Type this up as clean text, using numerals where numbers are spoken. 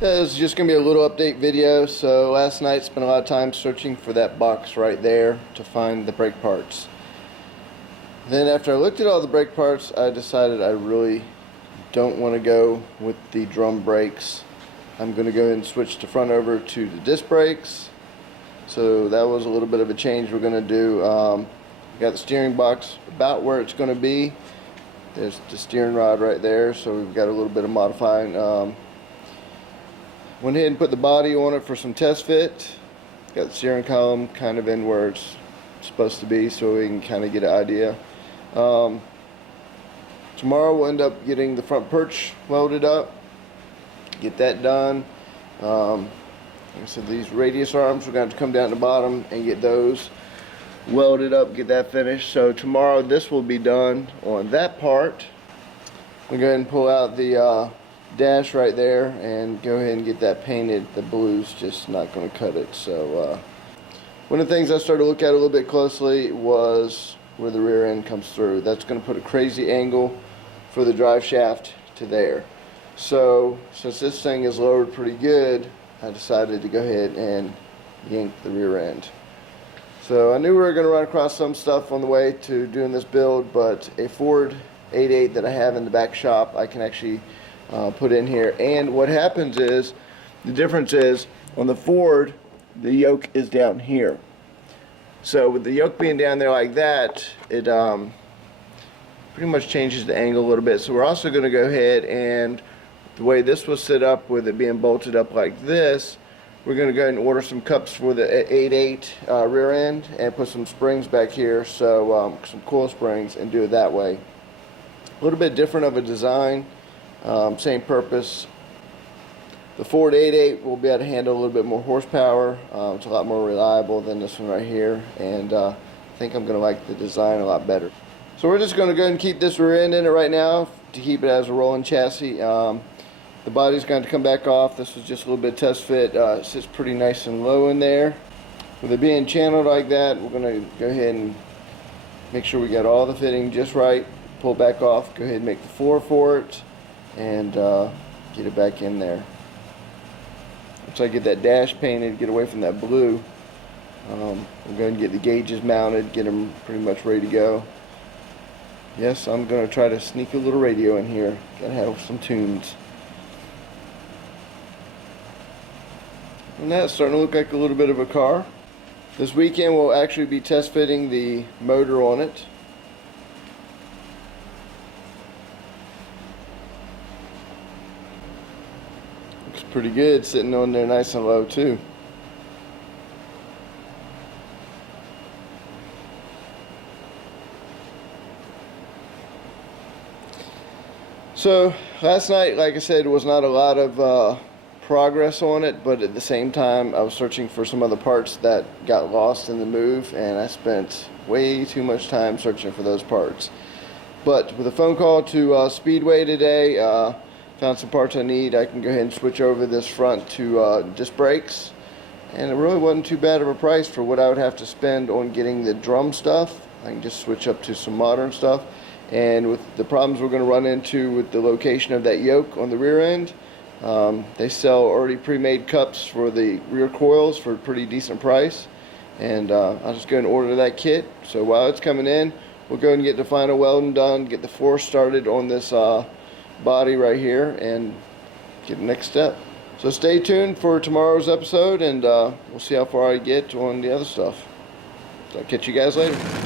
This is just going to be a little update video. So last night spent a lot of time searching for that box right there to find the brake parts. Then after I looked at all the brake parts, I decided I really don't want to go with the drum brakes. I'm going to go ahead and switch the front over to the disc brakes. So that was a little bit of a change we're going to do. Got the steering box about where it's going to be. There's the steering rod right there, so we've got a little bit of modifying. Went ahead and put the body on it for some test fit. Got the steering column kind of in where it's supposed to be, so we can kind of get an idea. Tomorrow we'll end up getting the front perch welded up, get that done. Like I said, these radius arms, we're going to have to come down to the bottom and get those welded up, get that finished. So tomorrow this will be done on that part. We'll go ahead and pull out the dash right there and go ahead and get that painted. The blue's just not going to cut it. So one of the things I started to look at a little bit closely was where the rear end comes through. That's going to put a crazy angle for the drive shaft to there. So since this thing is lowered pretty good, I decided to go ahead and yank the rear end. So I knew we were going to run across some stuff on the way to doing this build, but a Ford 88 that I have in the back shop I can actually put in here. And what happens is, the difference is, on the Ford, the yoke is down here. So with the yoke being down there like that, it pretty much changes the angle a little bit. So we're also going to go ahead and, the way this was set up with it being bolted up like this, we're going to go ahead and order some cups for the 8.8 rear end and put some springs back here, so some coil springs, and do it that way. A little bit different of a design, same purpose. The Ford 8.8 will be able to handle a little bit more horsepower. It's a lot more reliable than this one right here, and I think I'm going to like the design a lot better. So we're just going to go ahead and keep this rear end in it right now to keep it as a rolling chassis. The body's going to come back off. This was just a little bit of test fit. It sits pretty nice and low in there. With it being channeled like that, we're going to go ahead and make sure we got all the fitting just right. Pull it back off, go ahead and make the floor for it, and get it back in there. Once I get that dash painted, get away from that blue, we'll go ahead and get the gauges mounted, get them pretty much ready to go. Yes, I'm going to try to sneak a little radio in here. Gotta have some tunes. And that's starting to look like a little bit of a car. This weekend we'll actually be test fitting the motor on it. Looks pretty good, sitting on there nice and low too. So last night, like I said, was not a lot of progress on it, but at the same time I was searching for some other parts that got lost in the move, and I spent way too much time searching for those parts. But with a phone call to Speedway today, found some parts I need. I can go ahead and switch over this front to disc brakes, and it really wasn't too bad of a price for what I would have to spend on getting the drum stuff. I can just switch up to some modern stuff. And with the problems we're going to run into with the location of that yoke on the rear end, they sell already pre-made cups for the rear coils for a pretty decent price, and I'll just go and order that kit. So while it's coming in, we'll go and get the final welding done, get the floor started on this body right here, and get the next step. So stay tuned for tomorrow's episode, and we'll see how far I get on the other stuff. So I'll catch you guys later.